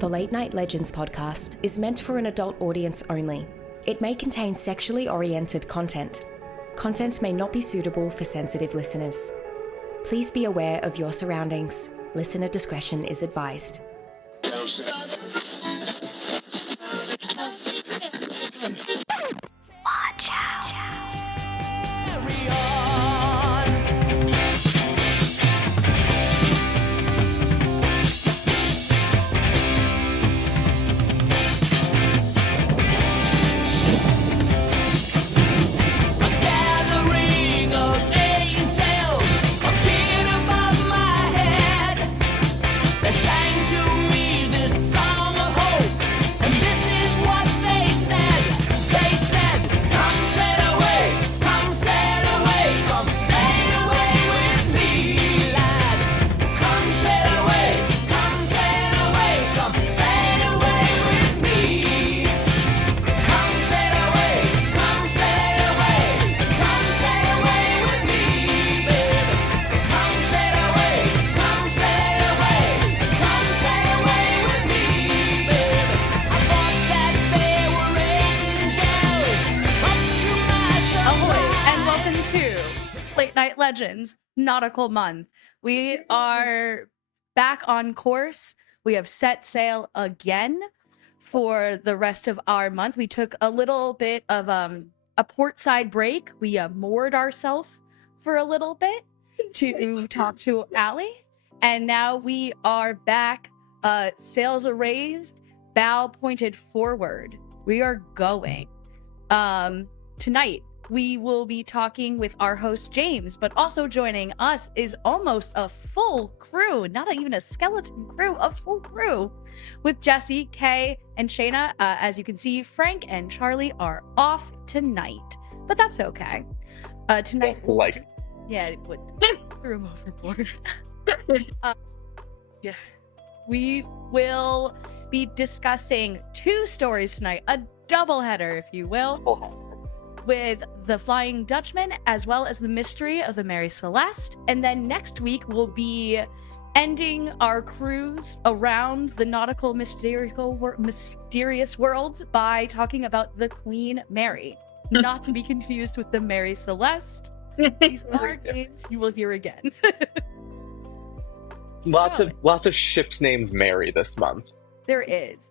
The Late Night Legends podcast is meant for an adult audience only. It may contain sexually oriented content. Content may not be suitable for sensitive listeners. Please be aware of your surroundings. Listener discretion is advised. Watch out. Legends, Nautical Month. We are back on course. We have set sail again for the rest of our month. We took a little bit of a portside break. We moored ourselves for a little bit to talk to Allie, and now we are back. Sails are raised, bow pointed forward. We are going. Tonight we will be talking with our host, James, but also joining us is almost a full crew, not even a skeleton crew, a full crew, with Jesse, Kay, and Shayna. As you can see, Frank and Charlie are off tonight, but that's okay. Tonight, yeah, it would threw him overboard. Yeah, we will be discussing two stories tonight, a doubleheader, if you will. With the Flying Dutchman, as well as the mystery of the Mary Celeste. And then next week, we'll be ending our cruise around the nautical mysterious worlds by talking about the Queen Mary. Not to be confused with the Mary Celeste. These are names you will hear again. Lots of ships named Mary this month. There is.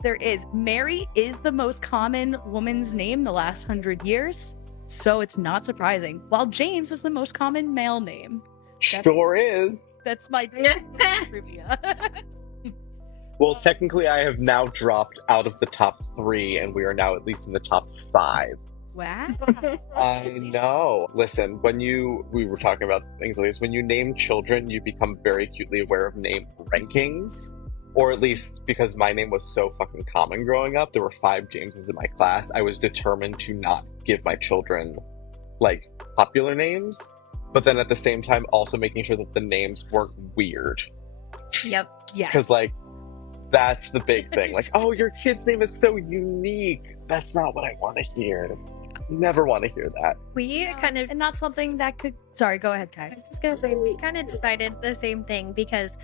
Mary is the most common woman's name the last 100 years. So it's not surprising. While James is the most common male name. Sure is. That's my trivia. Well, technically I have now dropped out of the top 3, and we are now at least in the top 5. Wow. I know. Listen, we were talking about things like this, when you name children, you become very acutely aware of name rankings. Or at least, because my name was so fucking common growing up, there were 5 Jameses in my class, I was determined to not give my children, like, popular names, but then at the same time also making sure that the names weren't weird. Yep. Yeah. Because, like, that's the big thing. Like, oh, your kid's name is so unique. That's not what I want to hear. Never want to hear that. We kind of... And not something that could... Sorry, go ahead, Kai. I was just going to say, we kind of decided the same thing because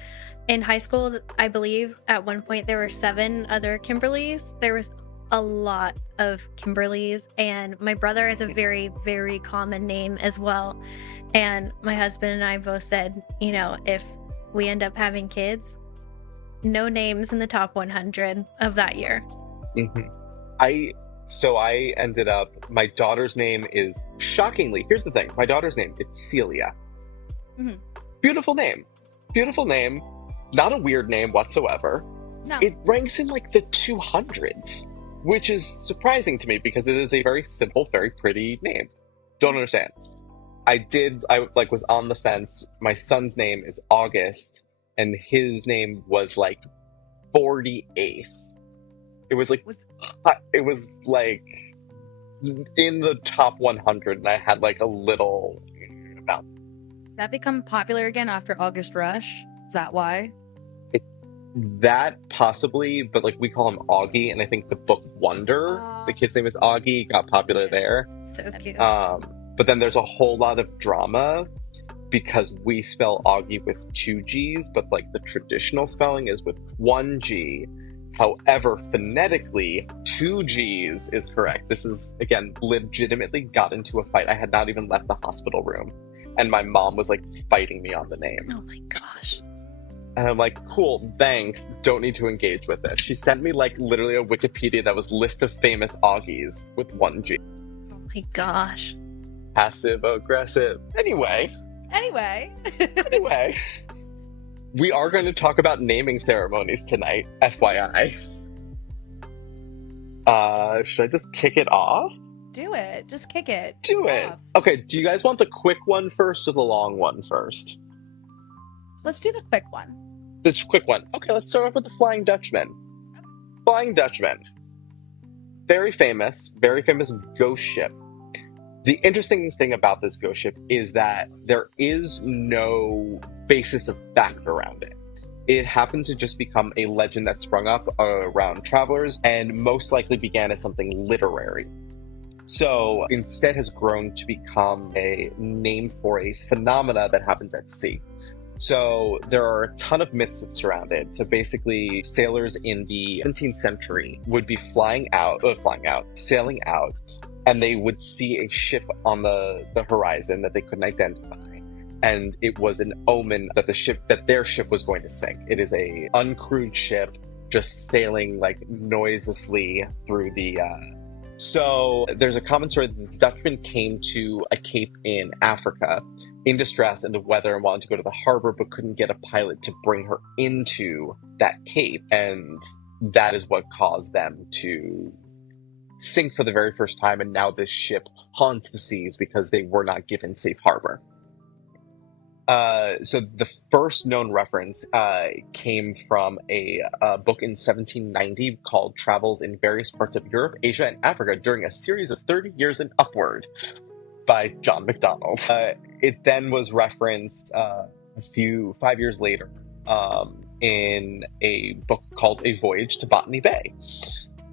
in high school, I believe at one point there were 7 other Kimberlys. There was a lot of Kimberlys, and my brother has a very, very common name as well. And my husband and I both said, you know, if we end up having kids, no names in the top 100 of that year. Mm-hmm. So I ended up, my daughter's name is, shockingly, here's the thing, my daughter's name, it's Celia. Mm-hmm. Beautiful name, not a weird name whatsoever. No. It ranks in like the 200s, which is surprising to me because it is a very simple, very pretty name. Don't understand. I was on the fence. My son's name is August, and his name was like 48th. It was like in the top 100, and I had like a little about. That become popular again after August Rush? Is that why? That possibly, but like we call him Augie, and I think the book Wonder, the kid's name is Augie, got popular there. So cute. But then there's a whole lot of drama because we spell Augie with 2 G's, but like the traditional spelling is with 1 G. However, phonetically, 2Gs is correct. This is, again, legitimately got into a fight. I had not even left the hospital room. And my mom was like fighting me on the name. Oh my gosh. And I'm like, cool, thanks. Don't need to engage with this. She sent me like literally a Wikipedia that was list of famous Augies with 1G. Oh my gosh. Passive aggressive. Anyway, we are going to talk about naming ceremonies tonight, FYI. Should I just kick it off? Do it. Just kick it. Do it. Off. Okay, do you guys want the quick one first or the long one first? Let's do the quick one. This quick one. Okay, let's start off with the Flying Dutchman. Flying Dutchman. Very famous ghost ship. The interesting thing about this ghost ship is that there is no basis of fact around it. It happened to just become a legend that sprung up around travelers and most likely began as something literary. So instead has grown to become a name for a phenomena that happens at sea. So there are a ton of myths that surround it. So basically, sailors in the 17th century would be sailing out, and they would see a ship on the horizon that they couldn't identify. And it was an omen that their ship was going to sink. It is a uncrewed ship just sailing like noiselessly through the So there's a common story that the Dutchman came to a cape in Africa in distress in the weather and wanted to go to the harbor, but couldn't get a pilot to bring her into that cape. And that is what caused them to sink for the very first time. And now this ship haunts the seas because they were not given safe harbor. So the first known reference came from a book in 1790 called Travels in Various Parts of Europe, Asia, and Africa During a Series of 30 Years and Upward by John MacDonald. It then was referenced 5 years later in a book called A Voyage to Botany Bay,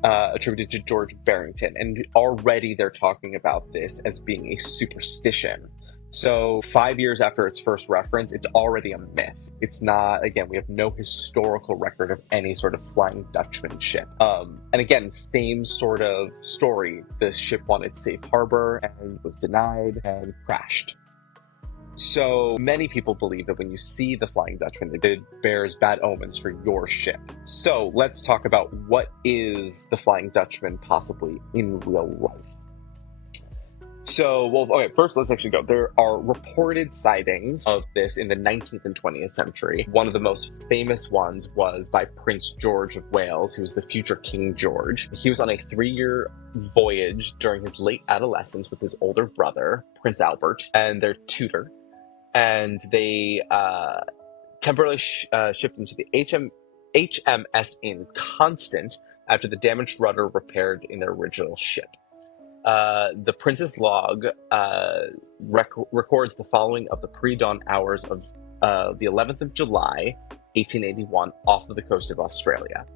attributed to George Barrington. And already they're talking about this as being a superstition. So 5 years after its first reference, it's already a myth. It's not, again, we have no historical record of any sort of Flying Dutchman ship. And again, same sort of story. This ship wanted safe harbor and was denied and crashed. So many people believe that when you see the Flying Dutchman, it bears bad omens for your ship. So let's talk about what is the Flying Dutchman possibly in real life. So, first let's actually go. There are reported sightings of this in the 19th and 20th century. One of the most famous ones was by Prince George of Wales, who was the future King George. He was on a 3-year voyage during his late adolescence with his older brother, Prince Albert, and their tutor. And they temporarily shipped into the HMS Inconstant after the damaged rudder repaired in their original ship. The Prince's log records the following of the pre-dawn hours of the 11th of July, 1881, off of the coast of Australia.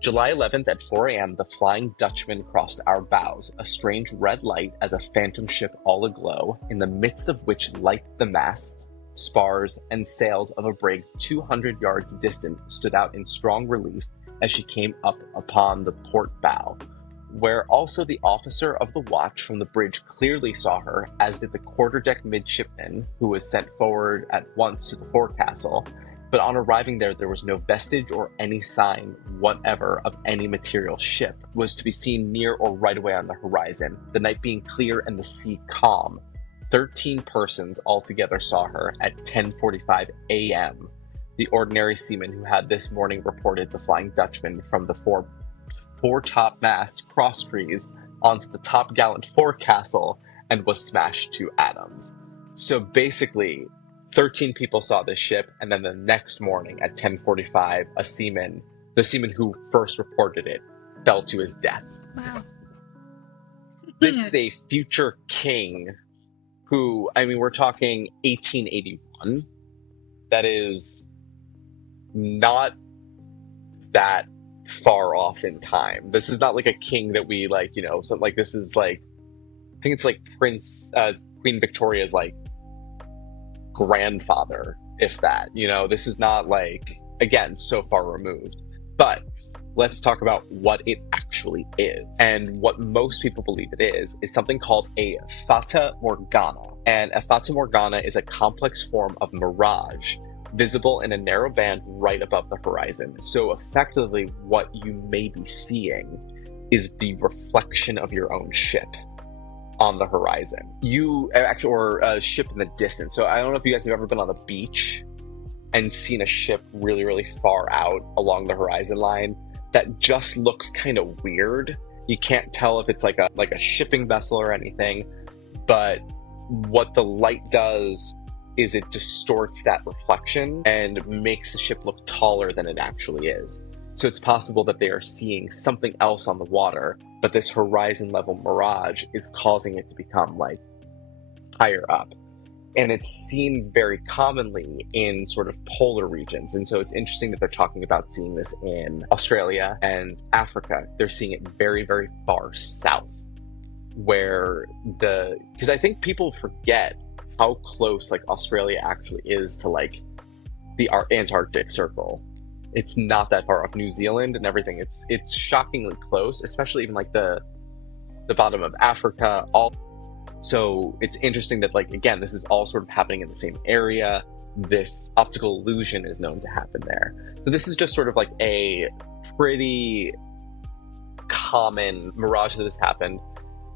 July 11th at 4 a.m., the Flying Dutchman crossed our bows, a strange red light as a phantom ship all aglow, in the midst of which light the masts, spars, and sails of a brig 200 yards distant stood out in strong relief as she came up upon the port bow, where also the officer of the watch from the bridge clearly saw her, as did the quarterdeck midshipman, who was sent forward at once to the forecastle. But on arriving there was no vestige or any sign whatever of any material ship was to be seen near or right away on the horizon, the night being clear and the sea calm. 13 persons altogether saw her at 10:45 a.m. The ordinary seaman who had this morning reported the Flying Dutchman from the foretopmast cross trees onto the top gallant forecastle and was smashed to atoms. So basically, 13 people saw this ship, and then the next morning at 10:45, the seaman who first reported it, fell to his death. Wow. This is a future king who, we're talking 1881. That is not that far off in time. This is not like a king that we something like this is like, I think it's like Queen Victoria's like grandfather, if that, this is not like, again, so far removed. But let's talk about what it actually is. And what most people believe it is something called a Fata Morgana. And a Fata Morgana is a complex form of mirage visible in a narrow band right above the horizon. So effectively, what you may be seeing is the reflection of your own ship on the horizon. Or a ship in the distance. So I don't know if you guys have ever been on the beach and seen a ship really, really far out along the horizon line that just looks kind of weird. You can't tell if it's like a shipping vessel or anything, but what the light does is it distorts that reflection and makes the ship look taller than it actually is. So it's possible that they are seeing something else on the water, but this horizon level mirage is causing it to become like higher up. And it's seen very commonly in sort of polar regions. And so it's interesting that they're talking about seeing this in Australia and Africa. They're seeing it very, very far south, because I think people forget how close like Australia actually is to like the Antarctic Circle. It's not that far off. New Zealand and everything. It's shockingly close, especially even like the bottom of Africa, So it's interesting that, like, again, this is all sort of happening in the same area. This optical illusion is known to happen there. So this is just sort of like a pretty common mirage that has happened.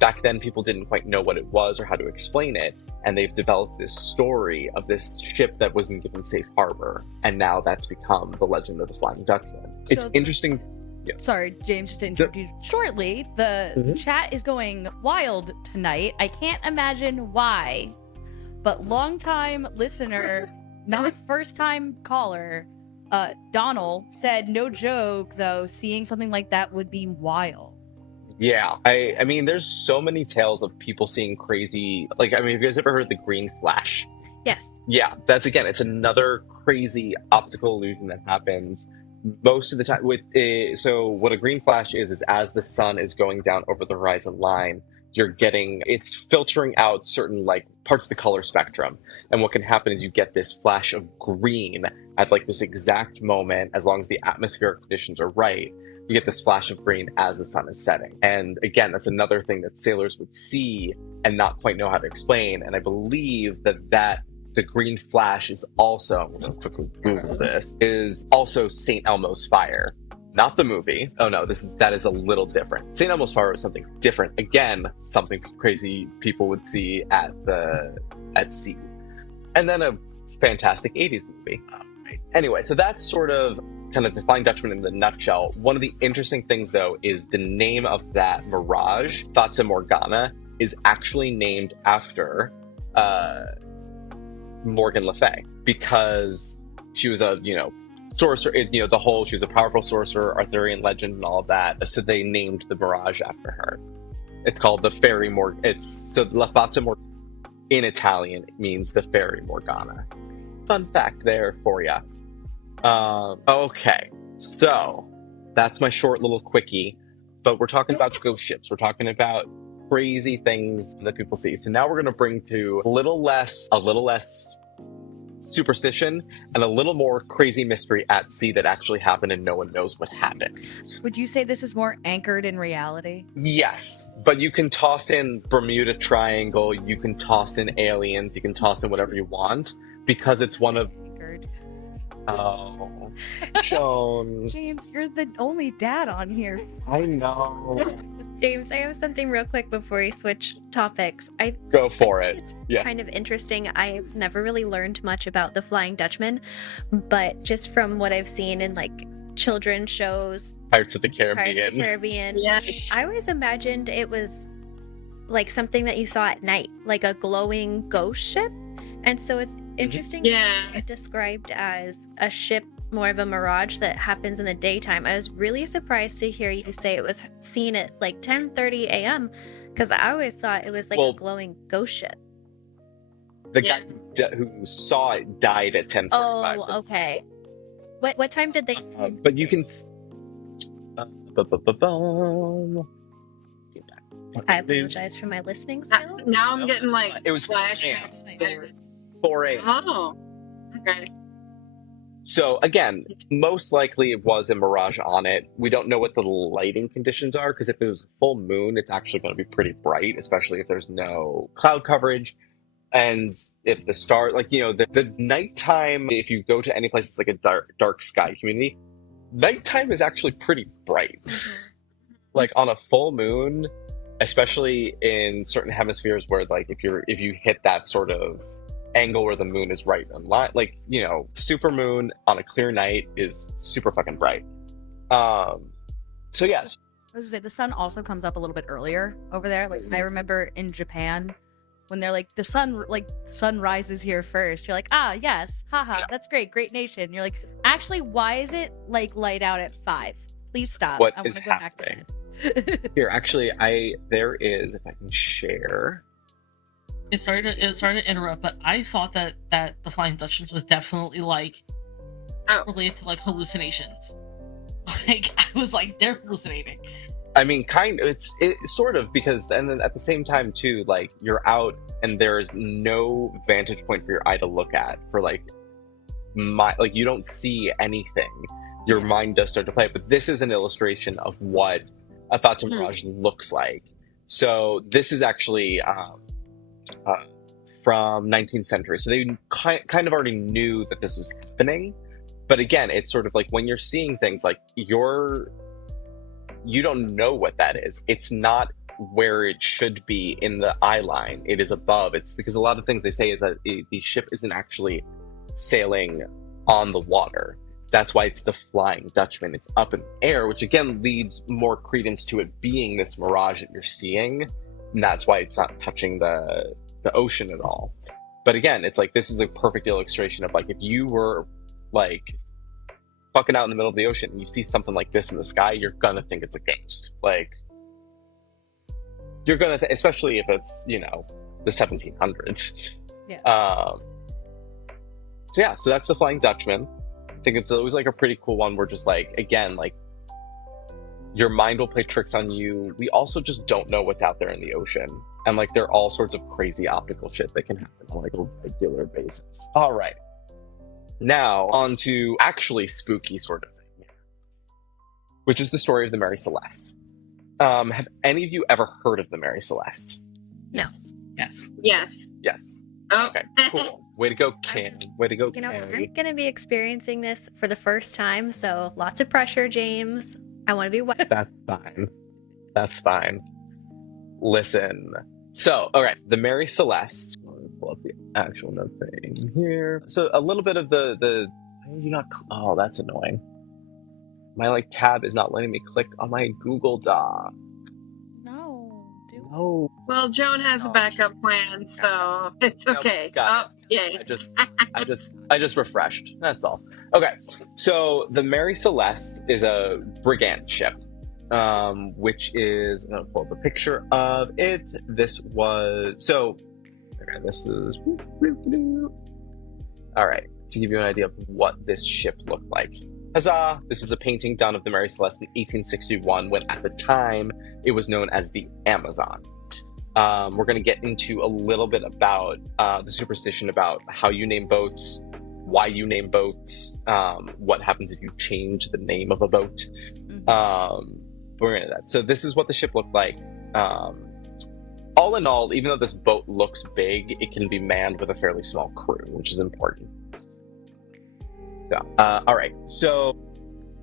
Back then, people didn't quite know what it was or how to explain it. And they've developed this story of this ship that wasn't given safe harbor. And now that's become the legend of the Flying Dutchman. It's interesting. Yeah. Sorry, James, just to interrupt you shortly. The chat is going wild tonight. I can't imagine why, but longtime listener, not first-time caller, Donald said, no joke, though, seeing something like that would be wild. Yeah, I mean, there's so many tales of people seeing crazy, like, I mean, have you guys ever heard the green flash? Yes. Yeah, it's another crazy optical illusion that happens most of the time so what a green flash is as the sun is going down over the horizon line, it's filtering out certain like parts of the color spectrum, and what can happen is you get this flash of green at like this exact moment. As long as the atmospheric conditions are right, you get this flash of green as the sun is setting. And again, that's another thing that sailors would see and not quite know how to explain. And I believe that the green flash is also, I'm going to quickly Google this, is also St. Elmo's fire. Not the movie. Oh no, that is a little different. St. Elmo's fire was something different. Again, something crazy people would see at sea. And then a fantastic 80s movie. Anyway, so that's sort of kind of the Flying Dutchman in the nutshell. One of the interesting things, though, is the name of that mirage, Fata Morgana, is actually named after Morgan Le Fay, because she was a sorcerer. She was a powerful sorcerer, Arthurian legend, and all of that. So they named the mirage after her. It's called the Fairy La Fata Morgana in Italian means the Fairy Morgana. Fun fact there for you. Okay, so that's my short little quickie. But we're talking about ghost ships. We're talking about crazy things that people see. So now we're going to bring to a little less superstition and a little more crazy mystery at sea that actually happened and no one knows what happened. Would you say this is more anchored in reality? Yes, but you can toss in Bermuda Triangle, you can toss in aliens, you can toss in whatever you want, because it's one of... Anchored. Oh, Joan. James, you're the only dad on here. I know. James, I have something real quick before we switch topics. Go for it. It's Yeah. kind of interesting. I've never really learned much about the Flying Dutchman, but just from what I've seen in like children's shows, Pirates of the Caribbean. Pirates of the Caribbean, Yeah. I always imagined it was like something that you saw at night, like a glowing ghost ship. And so it's interesting Yeah. described as a ship, more of a mirage that happens in the daytime. I was really surprised to hear you say it was seen at like 10:30 a.m. because I always thought it was like a glowing ghost ship. The guy who saw it died at 10:45. Oh, okay. What time did they see? But you can... I apologize for my listening skills. Now I'm getting like It was flashbacks. 4 a.m. Oh, okay. So again, most likely it was a mirage on it. We don't know what the lighting conditions are, because if it was a full moon, it's actually going to be pretty bright, especially if there's no cloud coverage. And if the star, like, the nighttime, if you go to any place that's like a dark sky community, nighttime is actually pretty bright. Like on a full moon, especially in certain hemispheres where, like, if you hit that sort of angle where the moon is right on line, like, super moon on a clear night is super fucking bright. So yes. I was gonna say, the sun also comes up a little bit earlier over there. Like, I remember in Japan when they're like, the sun rises here first. You're like, yes, haha, that's great nation. You're like, actually, why is it like light out at 5? Please stop. What I is want to go happening? back to Here, actually, there is, if I can share. Sorry to interrupt, but I thought that the Flying Dutchman was definitely like related to like hallucinations. Like, I was like, they're hallucinating. I mean, it's sort of, because, and then at the same time too, like, you're out and there's no vantage point for your eye to look at for like you don't see anything. Your mind does start to play, but this is an illustration of what a Fata Mirage looks like. So this is actually from 19th century. So they kind of already knew that this was happening. But again, it's sort of like when you're seeing things, like, you don't know what that is. It's not where it should be in the eye line. It is above. It's because a lot of things they say is that the ship isn't actually sailing on the water. That's why it's the Flying Dutchman. It's up in the air, which again leads more credence to it being this mirage that you're seeing. And that's why it's not touching the ocean at all. But again, it's like, this is a perfect illustration of, like, if you were like fucking out in the middle of the ocean and you see something like this in the sky, you're gonna think it's a ghost. Like, you're gonna especially if it's, the 1700s. Yeah. So that's the Flying Dutchman. I think it's always like a pretty cool one where, just like, again, like, your mind will play tricks on you. We also just don't know what's out there in the ocean. And like, there are all sorts of crazy optical shit that can happen on like a regular basis. All right. Now, on to actually spooky sort of thing, which is the story of the Mary Celeste. Have any of you ever heard of the Mary Celeste? No. Yes. Yes. Yes. Oh. Okay, cool. Way to go, Kim. Way to go, I'm Carrie. going to be experiencing this for the first time, so lots of pressure, James. I want to be wet. That's fine. That's fine. Listen. So, all right, the Mary Celeste. Let me pull up the actual note thing here. So, a little bit of the you're not. Oh, that's annoying. My tab is not letting me click on my Google Doc. No. Well, Joan has a backup plan, so it's okay. Got it. Yay. I just refreshed. That's all. Okay. So the Mary Celeste is a brigand ship, which is, I'm gonna pull up a picture of it. This is. All right. To give you an idea of what this ship looked like. Huzzah! This was a painting done of the Mary Celeste in 1861, when at the time it was known as the Amazon. We're going to get into a little bit about the superstition about how you name boats, why you name boats, what happens if you change the name of a boat. We're into that. So this is what the ship looked like. All in all, even though this boat looks big, it can be manned with a fairly small crew, which is important. So, all right. So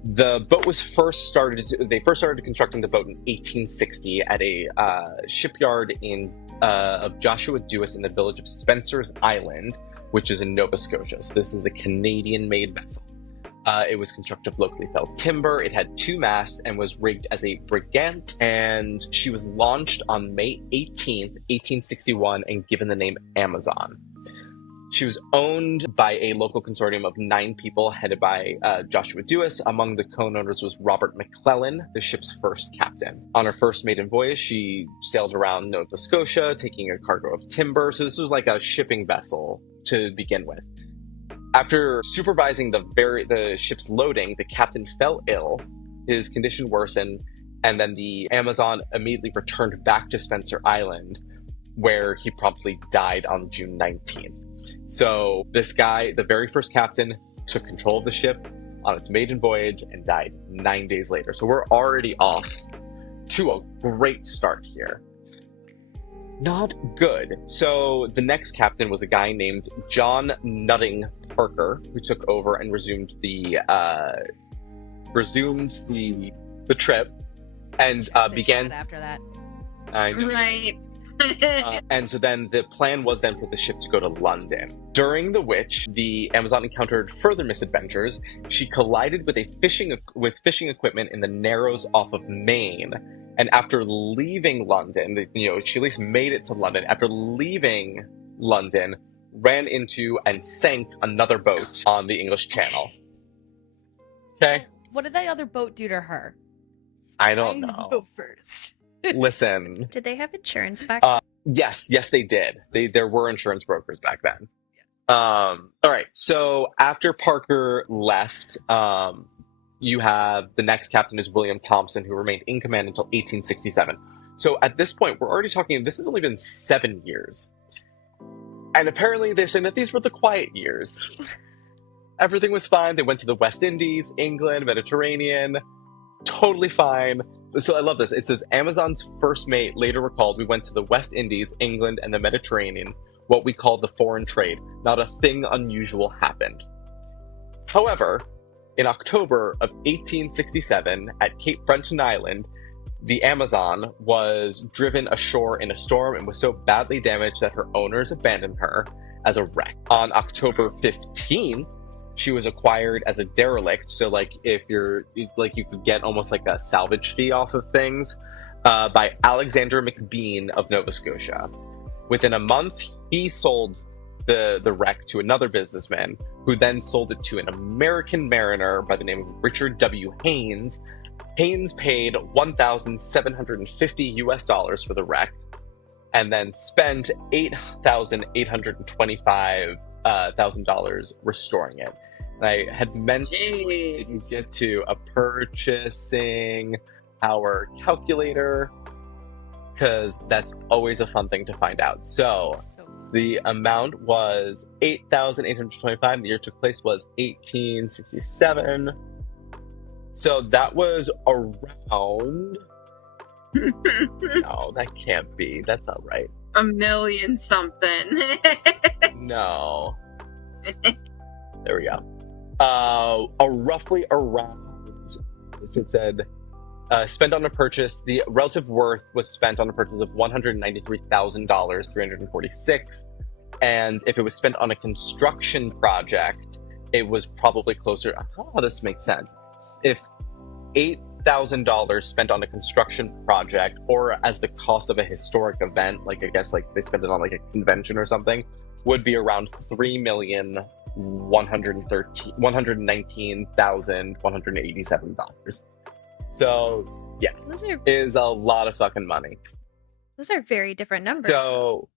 the boat was they first started constructing the boat in 1860 at a shipyard of Joshua Dewis in the village of Spencer's Island, which is in Nova Scotia. So this is a Canadian-made vessel. It was constructed of locally felled timber. It had 2 masts and was rigged as a brigand. And she was launched on May 18th, 1861, and given the name Amazon. She was owned by a local consortium of 9 people, headed by Joshua Dewis. Among the co-owners was Robert McClellan, the ship's first captain. On her first maiden voyage, she sailed around Nova Scotia, taking a cargo of timber. So this was like a shipping vessel to begin with. After supervising the ship's loading, the captain fell ill. His condition worsened, and then the Amazon immediately returned back to Spencer Island, where he promptly died on June 19th. So this guy, the very first captain, took control of the ship on its maiden voyage and died 9 days later. So we're already off to a great start here. Not good. So the next captain was a guy named John Nutting Parker, who took over and resumed the trip and began after that. I know. Right. And so then the plan was then for the ship to go to London, during the which the Amazon encountered further misadventures. She collided with fishing equipment in the Narrows off of Maine, and after leaving London, she at least made it to London. After leaving London, ran into and sank another boat on the English Channel. Okay. What did that other boat do to her? I don't know. Go first. Listen. Did they have insurance back then? Yes, they did. There were insurance brokers back then. All right. So after Parker left, you have the next captain is William Thompson, who remained in command until 1867. So at this point, we're already talking, this has only been 7 years. And apparently they're saying that these were the quiet years. Everything was fine. They went to the West Indies, England, Mediterranean. Totally fine. So I love this. It says, Amazon's first mate later recalled, we went to the West Indies, England, and the Mediterranean, what we call the foreign trade. Not a thing unusual happened. However, in October of 1867, at Cape Breton Island, the Amazon was driven ashore in a storm and was so badly damaged that her owners abandoned her as a wreck. On October 15th, she was acquired as a derelict. So if you could get almost like a salvage fee off of things, by Alexander McBean of Nova Scotia. Within a month, he sold the wreck to another businessman, who then sold it to an American mariner by the name of Richard W. Haynes. Haynes paid $1,750 for the wreck, and then spent $8,825 restoring it. And I had meant we didn't get to a purchasing power calculator, because that's always a fun thing to find out. So the amount was $8,825. The year it took place was 1867. So that was around... No, that can't be. That's not right. A million something. No. There we go. Roughly around... So it said... spent on a purchase, the relative worth was spent on a purchase of $193,000, 346. And if it was spent on a construction project, it was probably closer. Oh, this makes sense. If $8,000 spent on a construction project, or as the cost of a historic event, I guess they spent it on a convention or something, would be around $119,187. So, yeah, is a lot of fucking money. Those are very different numbers. So,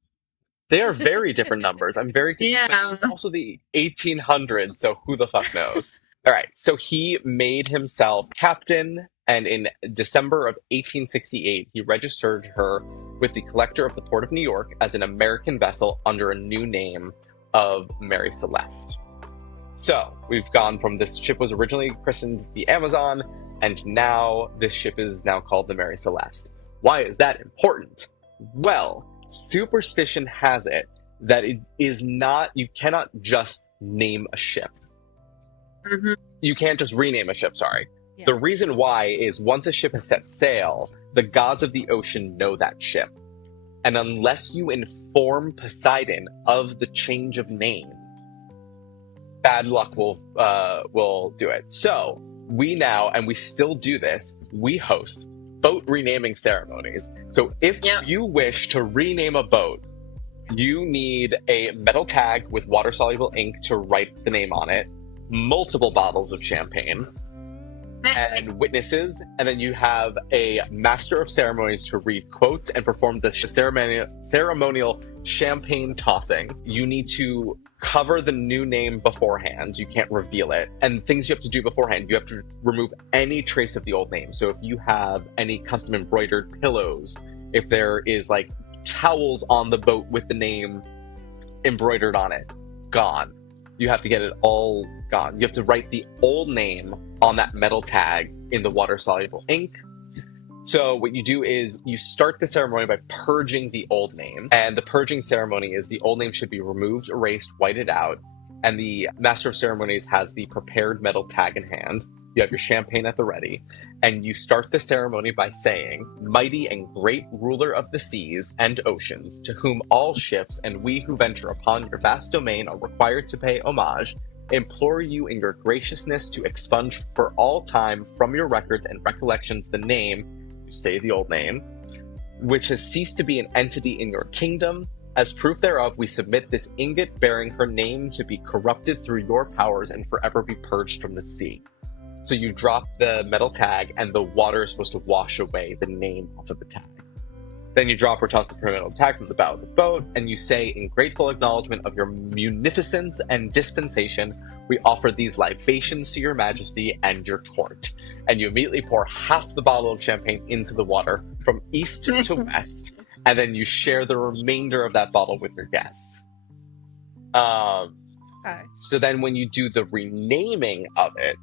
they are very different numbers. I'm very confused. Yeah. It's also the 1800s, so who the fuck knows? All right, so he made himself captain, and in December of 1868, he registered her with the collector of the Port of New York as an American vessel under a new name of Mary Celeste. So, we've gone from this ship was originally christened the Amazon, and now this ship is now called the Mary Celeste. Why is that important? Well, superstition has it that it is not, you cannot just name a ship. Mm-hmm. You can't just rename a ship, sorry. Yeah. The reason why is once a ship has set sail, the gods of the ocean know that ship. And unless you inform Poseidon of the change of name, bad luck will do it. So, we now, and we still do this, we host boat renaming ceremonies. So if you wish to rename a boat, you need a metal tag with water-soluble ink to write the name on it, multiple bottles of champagne, and witnesses, and then you have a master of ceremonies to read quotes and perform the ceremonial champagne tossing. You need to cover the new name beforehand. You can't reveal it. And things you have to do beforehand, you have to remove any trace of the old name. So if you have any custom embroidered pillows, if there is towels on the boat with the name embroidered on it, gone. you have to get it all gone. You have to write the old name on that metal tag in the water-soluble ink. So what you do is you start the ceremony by purging the old name. And the purging ceremony is the old name should be removed, erased, whited out. And the Master of Ceremonies has the prepared metal tag in hand. You have your champagne at the ready. And you start the ceremony by saying, "Mighty and great ruler of the seas and oceans, to whom all ships and we who venture upon your vast domain are required to pay homage, implore you in your graciousness to expunge for all time from your records and recollections the name," you say the old name, "which has ceased to be an entity in your kingdom. As proof thereof, we submit this ingot bearing her name to be corrupted through your powers and forever be purged from the sea." So you drop the metal tag, and the water is supposed to wash away the name off of the tag. Then you drop or toss the metal tag from the bow of the boat, and you say, "In grateful acknowledgement of your munificence and dispensation, we offer these libations to your majesty and your court." And you immediately pour half the bottle of champagne into the water from east to west, and then you share the remainder of that bottle with your guests. So then when you do the renaming of it,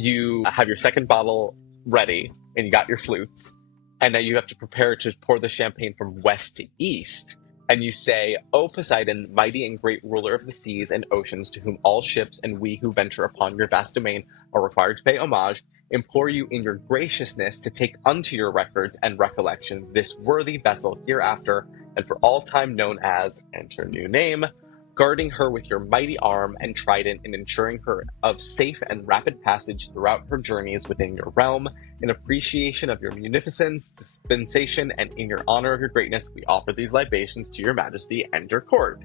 you have your second bottle ready, and you got your flutes, and now you have to prepare to pour the champagne from west to east. And you say, "O Poseidon, mighty and great ruler of the seas and oceans, to whom all ships and we who venture upon your vast domain are required to pay homage, implore you in your graciousness to take unto your records and recollection this worthy vessel hereafter, and for all time known as," enter new name, "guarding her with your mighty arm and trident, and ensuring her of safe and rapid passage throughout her journeys within your realm. In appreciation of your munificence, dispensation, and in your honor of your greatness, we offer these libations to your majesty and your court."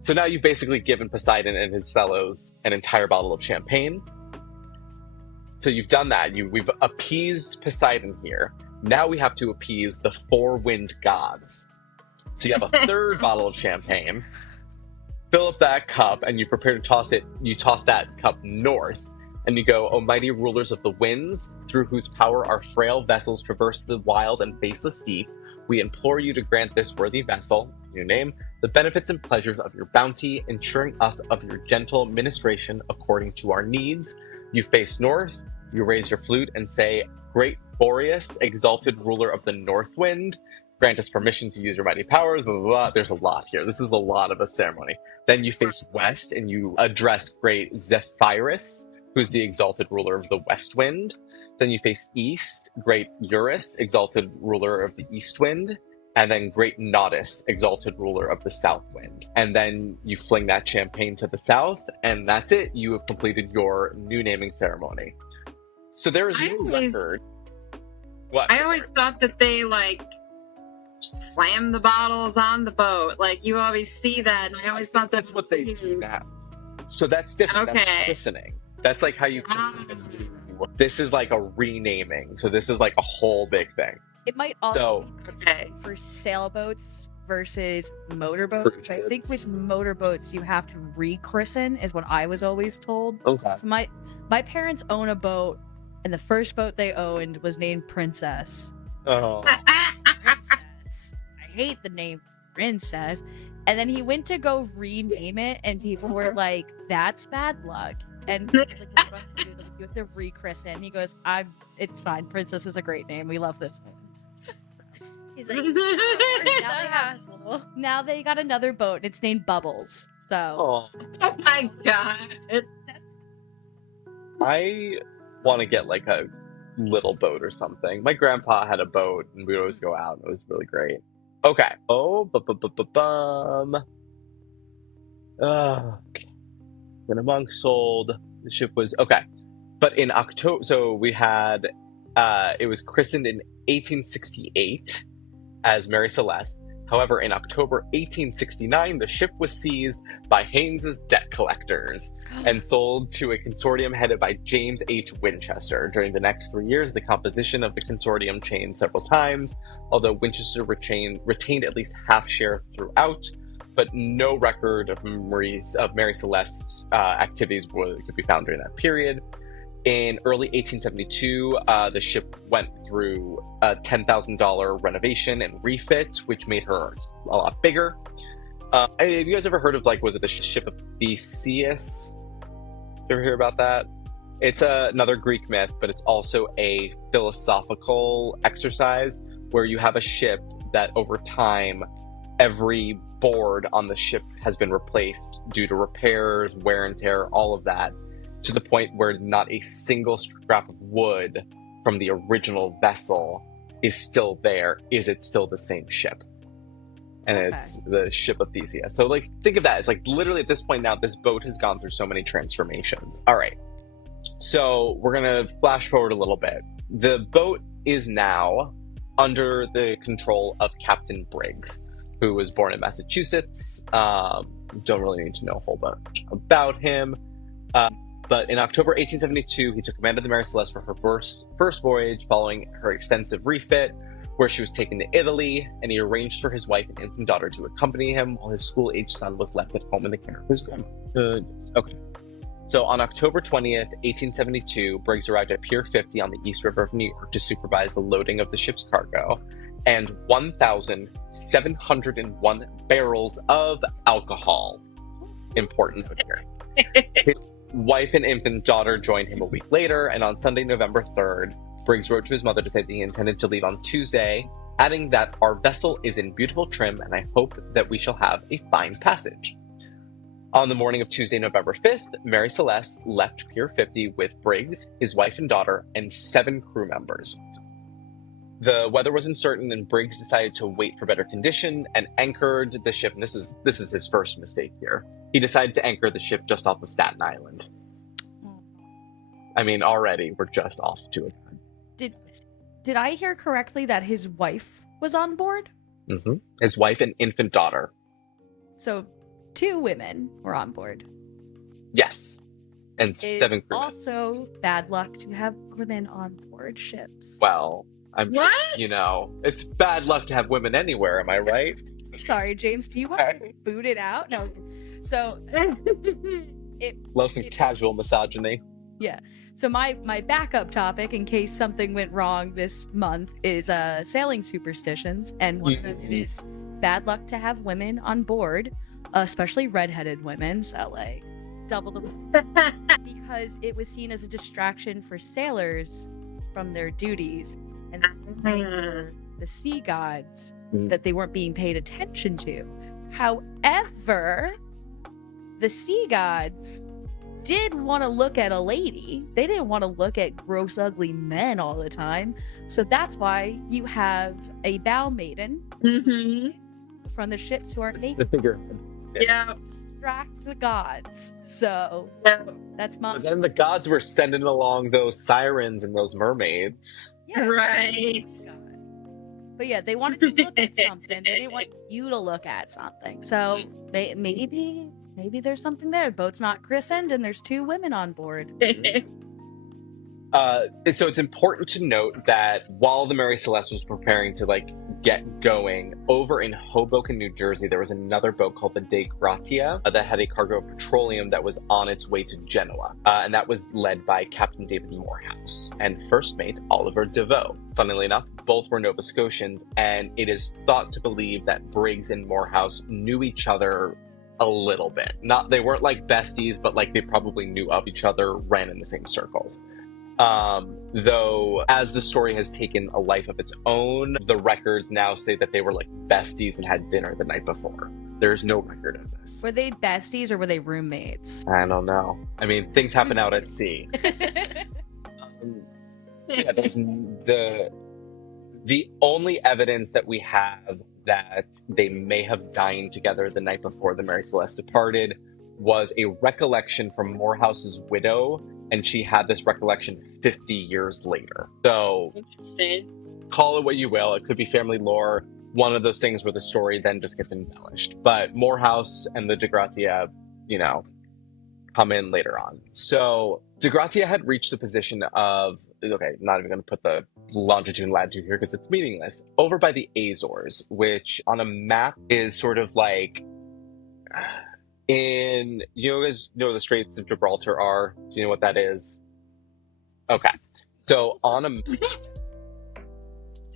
So now you've basically given Poseidon and his fellows an entire bottle of champagne. So you've done that. We've appeased Poseidon here. Now we have to appease the four wind gods. So you have a third bottle of champagne. Fill up that cup, and you prepare to toss it. You toss that cup north, and you go, "O mighty rulers of the winds, through whose power our frail vessels traverse the wild and faceless deep, we implore you to grant this worthy vessel," your name, "the benefits and pleasures of your bounty, ensuring us of your gentle ministration according to our needs." You face north, you raise your flute and say, "Great Boreas, exalted ruler of the north wind, grant us permission to use your mighty powers," blah, blah, blah. There's a lot here. This is a lot of a ceremony. Then you face west, and you address great Zephyrus, who's the exalted ruler of the west wind. Then you face east, great Eurus, exalted ruler of the east wind. And then great Nautis, exalted ruler of the south wind. And then you fling that champagne to the south, and that's it. You have completed your new naming ceremony. So there is no record. What? I always thought that they slam the bottles on the boat. Like, you always see that, and I always thought that's what they do now. So that's different. Okay. That's christening. That's like how you this is like a renaming. So this is like a whole big thing. It might also be for sailboats versus motorboats. But I think with motorboats you have to rechristen, is what I was always told. Okay. So my parents own a boat, and the first boat they owned was named Princess. Oh. Princess. I hate the name Princess. And then he went to go rename it, and people were like, "That's bad luck." And I was like, "What do I have to do?" They're like, "You have to rechristen." He goes, "It's fine. Princess is a great name. We love this name." He's like, now they got another boat, and it's named Bubbles. So, Oh my god. I want to get like a little boat or something. My grandpa had a boat, and we'd always go out, and it was really great. Okay. When a monk sold, the ship was okay. But in October, so we had it was christened in 1868 as Mary Celeste. However, in October 1869, the ship was seized by Haynes's debt collectors and sold to a consortium headed by James H. Winchester. During the next 3 years, the composition of the consortium changed several times, although Winchester retained at least half share throughout, but no record of Mary Celeste's activities could be found during that period. In early 1872, the ship went through a $10,000 renovation and refit, which made her a lot bigger. Have you guys ever heard of, like, was it the ship of Theseus? You ever hear about that? It's another Greek myth, but it's also a philosophical exercise where you have a ship that over time, every board on the ship has been replaced due to repairs, wear and tear, all of that, to the point where not a single scrap of wood from the original vessel is still there. Is it still the same ship? And it's the ship of Theseus. So, like, think of that. It's like literally at this point now, this boat has gone through so many transformations. All right. So we're going to flash forward a little bit. The boat is now under the control of Captain Briggs, who was born in Massachusetts. Don't really need to know a whole bunch about him. But in October 1872, he took command of the Mary Celeste for her first voyage following her extensive refit, where she was taken to Italy, and he arranged for his wife and infant daughter to accompany him while his school-aged son was left at home in the care of his grandma. Okay. So on October 20th, 1872, Briggs arrived at Pier 50 on the East River of New York to supervise the loading of the ship's cargo, and 1,701 barrels of alcohol. Important note here. His wife and infant daughter joined him a week later, and on Sunday, November 3rd, Briggs wrote to his mother to say that he intended to leave on Tuesday, adding that our vessel is in beautiful trim and I hope that we shall have a fine passage. On the morning of Tuesday, November 5th, Mary Celeste left Pier 50 with Briggs, his wife and daughter, and 7 crew members. The weather was uncertain, and Briggs decided to wait for better condition and anchored the ship. And this is his first mistake here. He decided to anchor the ship just off of Staten Island. I mean, already we're just off to a bad. Did I hear correctly that his wife was on board? Mm-hmm. His wife and infant daughter. So 2 women were on board. Yes. And 7 crewmen. Also bad luck to have women on board ships. Well, What? It's bad luck to have women anywhere, am I right? Sorry, James, do you want to boot it out? No. So Love some casual misogyny. Yeah. So my backup topic, in case something went wrong this month, is sailing superstitions, and one of them is bad luck to have women on board, especially redheaded women. So like double the because it was seen as a distraction for sailors from their duties, and the sea gods that they weren't being paid attention to. However, the sea gods did want to look at a lady. They didn't want to look at gross, ugly men all the time. So that's why you have a bow maiden from the ships who are naked. Yeah. Distract the gods. So that's my. But then the gods were sending along those sirens and those mermaids. Yeah. Right. But yeah, they wanted to look at something. They didn't want you to look at something. So they maybe there's something there. Boat's not christened and there's 2 women on board. So it's important to note that while the Mary Celeste was preparing to get going, over in Hoboken, New Jersey, there was another boat called the De Gratia that had a cargo of petroleum that was on its way to Genoa. And that was led by Captain David Morehouse and first mate Oliver Devoe. Funnily enough, both were Nova Scotians, and it is thought to believe that Briggs and Morehouse knew each other a little bit. They weren't like besties, but they probably knew of each other, ran in the same circles. Though, as the story has taken a life of its own, the records now say that they were besties and had dinner the night before. There's no record of this. Were they besties or were they roommates? I don't know. I mean, things happen out at sea. Yeah, there's the only evidence that we have that they may have dined together the night before the Mary Celeste departed was a recollection from Morehouse's widow, and she had this recollection 50 years later. So, Interesting. Call it what you will. It could be family lore. One of those things where the story then just gets embellished. But Morehouse and the De Gratia, come in later on. So De Gratia had reached the position of, not even going to put the longitude and latitude here because it's meaningless, over by the Azores, which on a map is sort of in, you guys know the Straits of Gibraltar are? Do you know what that is? Okay. So on a...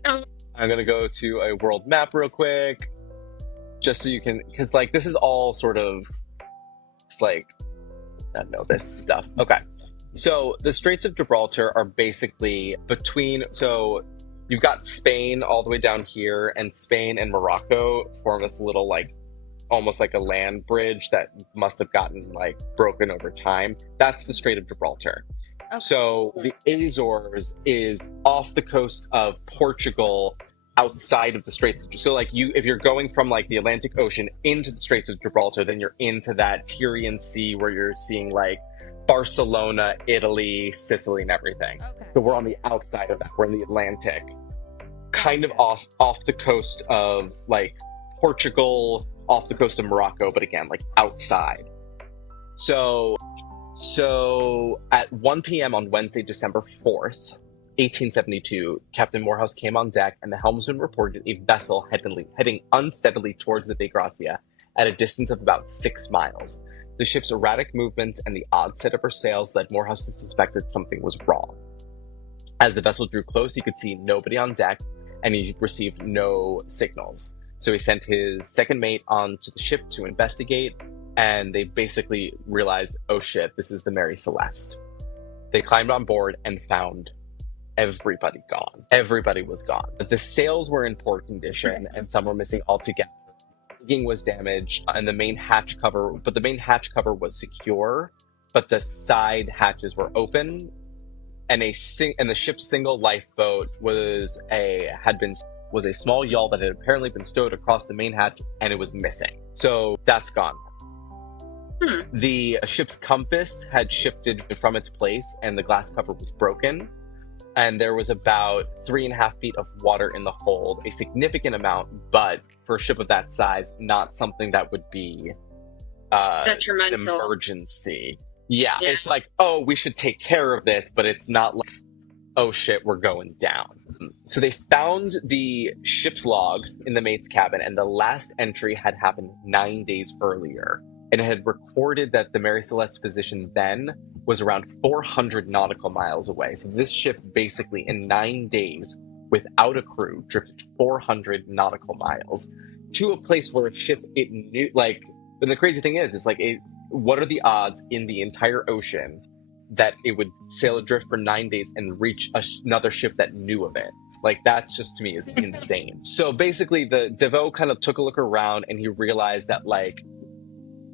I'm going to go to a world map real quick. just so you can, because like this is all sort of, it's like, I don't know this stuff. Okay, so the Straits of Gibraltar are basically between, so you've got Spain all the way down here, and Spain and Morocco form this little like, almost like a land bridge that must have gotten like broken over time. That's the Strait of Gibraltar. Okay. So the Azores is off the coast of Portugal, outside of the Straits of Gibraltar. So like if you're going from like the Atlantic Ocean into the Straits of Gibraltar, then you're into that Tyrian Sea where you're seeing like Barcelona, Italy, Sicily, and everything. Okay. So we're on the outside of that. We're in the Atlantic, kind of off the coast of like Portugal, off the coast of Morocco, but again, like outside. So at 1 p.m. on Wednesday, December 4th, 1872, Captain Morehouse came on deck, and the helmsman reported a vessel heading unsteadily towards the Dei Gratia at a distance of about 6 miles. The ship's erratic movements and the odd set of her sails led Morehouse to suspect that something was wrong. As the vessel drew close, he could see nobody on deck, and he received no signals. So he sent his second mate onto the ship to investigate, and they basically realized, oh shit, this is the Mary Celeste. They climbed on board and found everybody gone. Everybody was gone. The sails were in poor condition, and some were missing altogether. Rigging was damaged, and the main hatch cover was secure, but the side hatches were open, and the ship's single lifeboat was a small yawl that had apparently been stowed across the main hatch, and it was missing. So that's gone. The ship's compass had shifted from its place, and the glass cover was broken, and there was about 3.5 feet of water in the hold, a significant amount, but for a ship of that size, not something that would be detrimental. An emergency. Yeah, it's like, oh, we should take care of this, but it's not like, oh shit, we're going down. So they found the ship's log in the mate's cabin, and the last entry had happened 9 days earlier. And it had recorded that the Mary Celeste's position then was around 400 nautical miles away. So this ship basically in 9 days, without a crew, drifted 400 nautical miles to a place where a ship it knew, like, and the crazy thing is, it's like, what are the odds in the entire ocean that it would sail adrift for 9 days and reach another ship that knew of it? Like, that's just, to me, is insane. So basically, the DeVoe kind of took a look around, and he realized that, like,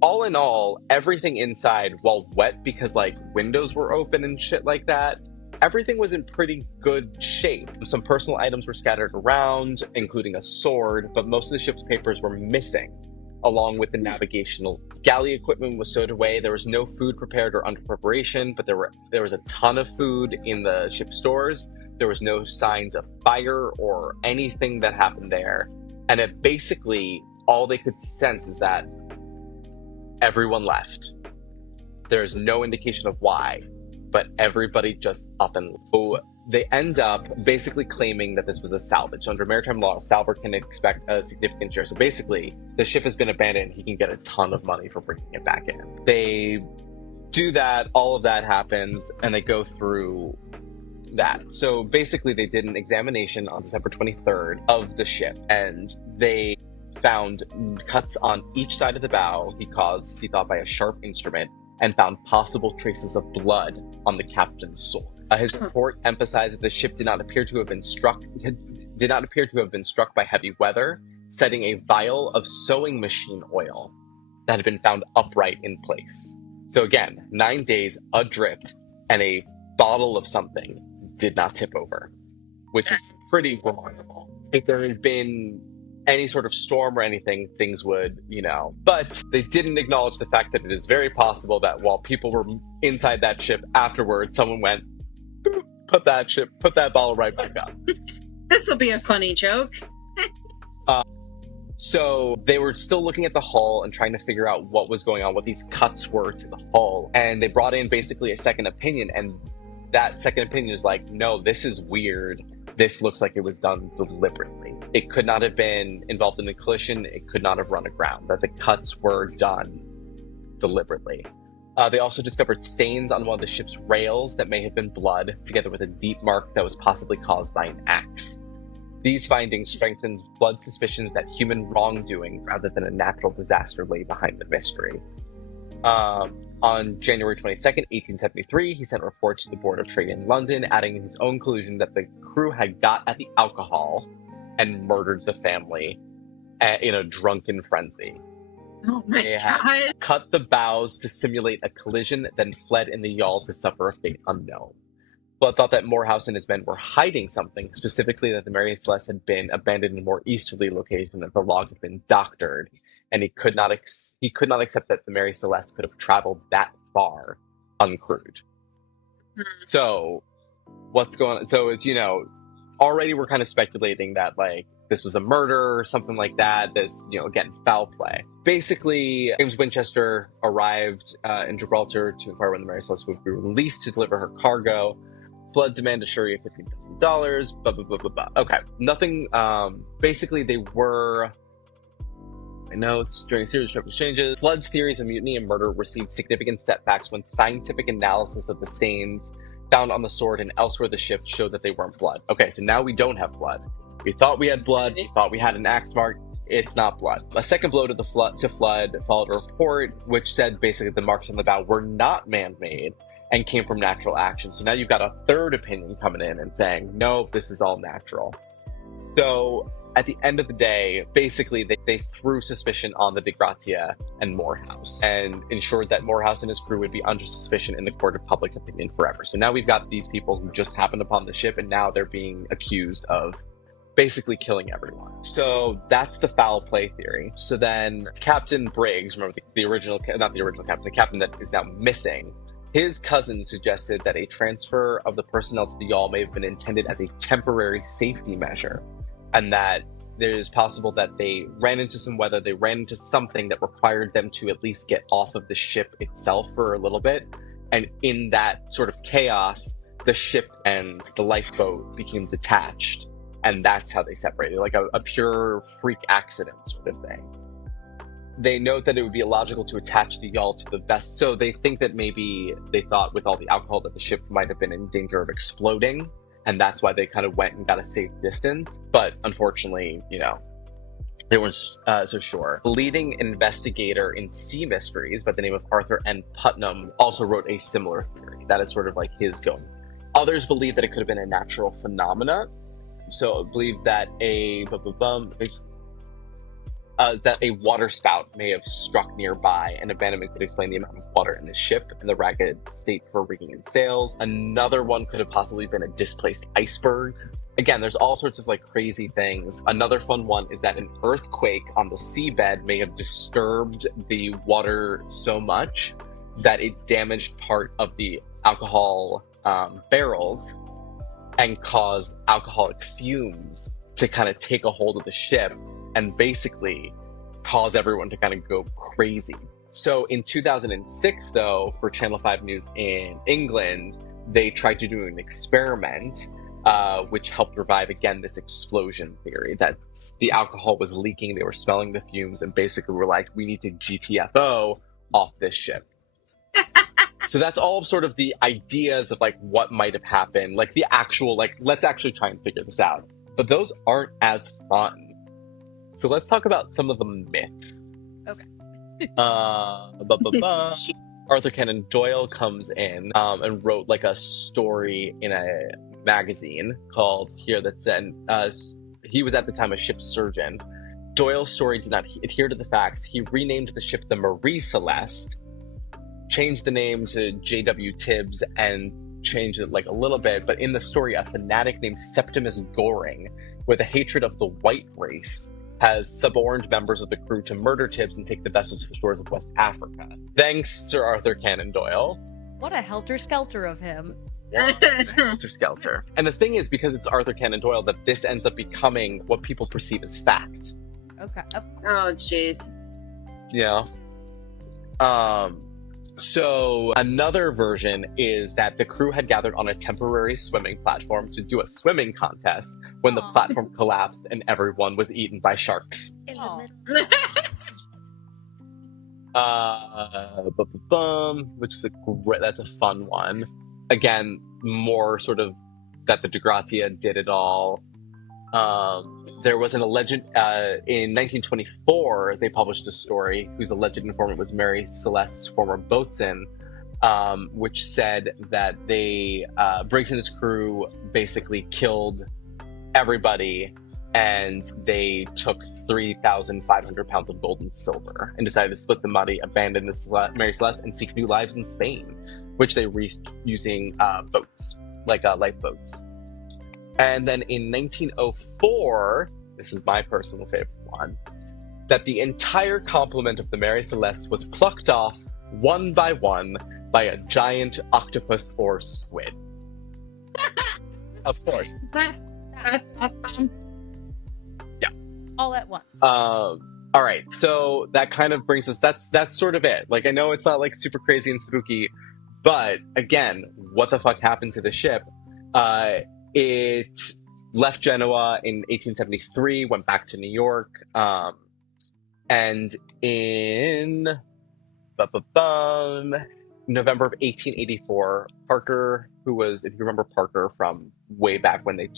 all in all, everything inside, while wet because, like, windows were open and shit like that, everything was in pretty good shape. Some personal items were scattered around, including a sword, but most of the ship's papers were missing, along with the navigational galley equipment was stowed away. There was no food prepared or under preparation, but there was a ton of food in the ship's stores. There was no signs of fire or anything that happened there. And it basically, all they could sense is that everyone left. There's no indication of why, but everybody just up and left. So they end up basically claiming that this was a salvage. Under maritime law, a salvor can expect a significant share. So basically, the ship has been abandoned. He can get a ton of money for bringing it back in. They do that. All of that happens, and they go through that. So basically, they did an examination on December 23rd of the ship, and they found cuts on each side of the bow, he thought, by a sharp instrument, and found possible traces of blood on the captain's sword. His report emphasized that the ship did not appear to have been struck by heavy weather, setting a vial of sewing machine oil that had been found upright in place. So again, 9 days adrift, and a bottle of something did not tip over, which is pretty remarkable. If there had been any sort of storm or anything, things would, But they didn't acknowledge the fact that it is very possible that while people were inside that ship afterwards, someone went, put that bottle right back up. This will be a funny joke. So they were still looking at the hull and trying to figure out what was going on, what these cuts were to the hull. And they brought in basically a second opinion, and that second opinion is like, no, this is weird. This looks like it was done deliberately. It could not have been involved in a collision. It could not have run aground. That the cuts were done deliberately. They also discovered stains on one of the ship's rails that may have been blood, together with a deep mark that was possibly caused by an axe. These findings strengthened Flood's suspicions that human wrongdoing rather than a natural disaster lay behind the mystery. On January 22nd, 1873, he sent a report to the Board of Trade in London, adding his own conclusion that the crew had got at the alcohol and murdered the family in a drunken frenzy. Oh my They had god. cut the bows to simulate a collision, then fled in the yawl to suffer a fate unknown. Blood thought that Morehouse and his men were hiding something, specifically that the Mary Celeste had been abandoned in a more easterly location, that the log had been doctored, and he could not accept that the Mary Celeste could have traveled that far uncrewed. So, what's going on? So it's, already we're kind of speculating that, like, this was a murder or something like that. There's, again, foul play. Basically, James Winchester arrived in Gibraltar to inquire when the Mary Celeste would be released to deliver her cargo. Flood demanded a surety of $15,000, blah, blah, blah, blah, blah. Okay, nothing, basically they were, my notes, during a series of ship exchanges, Flood's theories of mutiny and murder received significant setbacks when scientific analysis of the stains found on the sword and elsewhere the ship showed that they weren't blood. Okay, so now we don't have blood. We thought we had blood, we thought we had an axe mark, it's not blood. A second blow to Flood followed a report which said basically the marks on the bow were not man-made and came from natural action. So now you've got a third opinion coming in and saying, no, this is all natural. So at the end of the day, basically they threw suspicion on the de Gratia and Morehouse and ensured that Morehouse and his crew would be under suspicion in the court of public opinion forever. So now we've got these people who just happened upon the ship and now they're being accused of basically killing everyone. So that's the foul play theory. So then Captain Briggs, remember the captain that is now missing, his cousin suggested that a transfer of the personnel to the yawl may have been intended as a temporary safety measure, and that it is possible that they ran into some weather, they ran into something that required them to at least get off of the ship itself for a little bit, and in that sort of chaos, the ship and the lifeboat became detached, and that's how they separated, like a pure freak accident sort of thing. They note that it would be illogical to attach the yawl to the vessel, so they think that maybe they thought with all the alcohol that the ship might have been in danger of exploding, and that's why they kind of went and got a safe distance. But unfortunately, they weren't so sure. The leading investigator in sea mysteries by the name of Arthur N. Putnam also wrote a similar theory. That is sort of like his going. Others believe that it could have been a natural phenomena. So I believe that that a water spout may have struck nearby, and abandonment could explain the amount of water in the ship and the ragged state for rigging and sails. Another one could have possibly been a displaced iceberg. Again, there's all sorts of like crazy things. Another fun one is that an earthquake on the seabed may have disturbed the water so much that it damaged part of the alcohol barrels and caused alcoholic fumes to kind of take a hold of the ship and basically cause everyone to kind of go crazy. So in 2006, though, for Channel 5 News in England, they tried to do an experiment which helped revive, again, this explosion theory, that the alcohol was leaking, they were smelling the fumes, and basically were like, we need to GTFO off this ship. So that's all of sort of the ideas of like what might have happened, like the actual, like, let's actually try and figure this out. But those aren't as fun. So let's talk about some of the myths. Okay. Arthur Conan Doyle comes in and wrote like a story in a magazine called Here that said he was at the time a ship surgeon. Doyle's story did not adhere to the facts. He renamed the ship the Mary Celeste, changed the name to J.W. Tibbs, and changed it like a little bit. But in the story, a fanatic named Septimus Goring, with a hatred of the white race, has suborned members of the crew to murder Tibbs and take the vessel to the shores of West Africa. Thanks, Sir Arthur Conan Doyle. What a helter-skelter of him. Helter-skelter. And the thing is, because it's Arthur Conan Doyle, that this ends up becoming what people perceive as fact. Okay. Oh, jeez. Yeah. So another version is that the crew had gathered on a temporary swimming platform to do a swimming contest when the platform collapsed and everyone was eaten by sharks. In the middle. Which is that's a fun one. Again, more sort of that the de Gratia did it all. There was an alleged, in 1924, they published a story whose alleged informant was Mary Celeste's former boatswain, which said that Briggs and his crew basically killed everybody, and they took 3,500 pounds of gold and silver and decided to split the money, abandon Mary Celeste, and seek new lives in Spain, which they reached using boats, like lifeboats. And then in 1904, this is my personal favorite one, that the entire complement of the Mary Celeste was plucked off one by one by a giant octopus or squid. Of course. That's awesome. Yeah. All at once. All right. So that kind of brings us. That's sort of it. Like, I know it's not like super crazy and spooky, but again, what the fuck happened to the ship? It left Genoa in 1873, went back to New York, and in November of 1884, Parker, who was, if you remember Parker from way back when he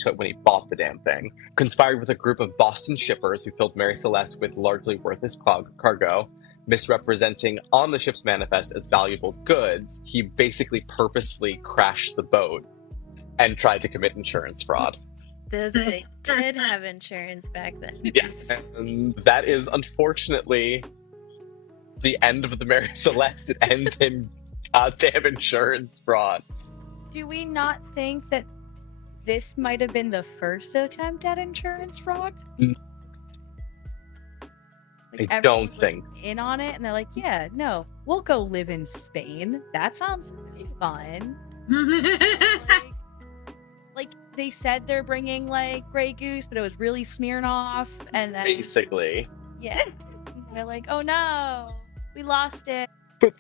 bought the damn thing, conspired with a group of Boston shippers who filled Mary Celeste with largely worthless cargo, misrepresenting on the ship's manifest as valuable goods. He basically purposefully crashed the boat and tried to commit insurance fraud. They did have insurance back then. Yes. And that is unfortunately the end of the Mary Celeste. It ends in goddamn insurance fraud. Do we not think that this might have been the first attempt at insurance fraud? Like, I don't everyone think. was in on it, and they're like, yeah, no, we'll go live in Spain. That sounds really fun. Like, they said they're bringing, like, Grey Goose, but it was really Smirnoff, and then... Basically. Yeah. They're like, oh no, we lost it. But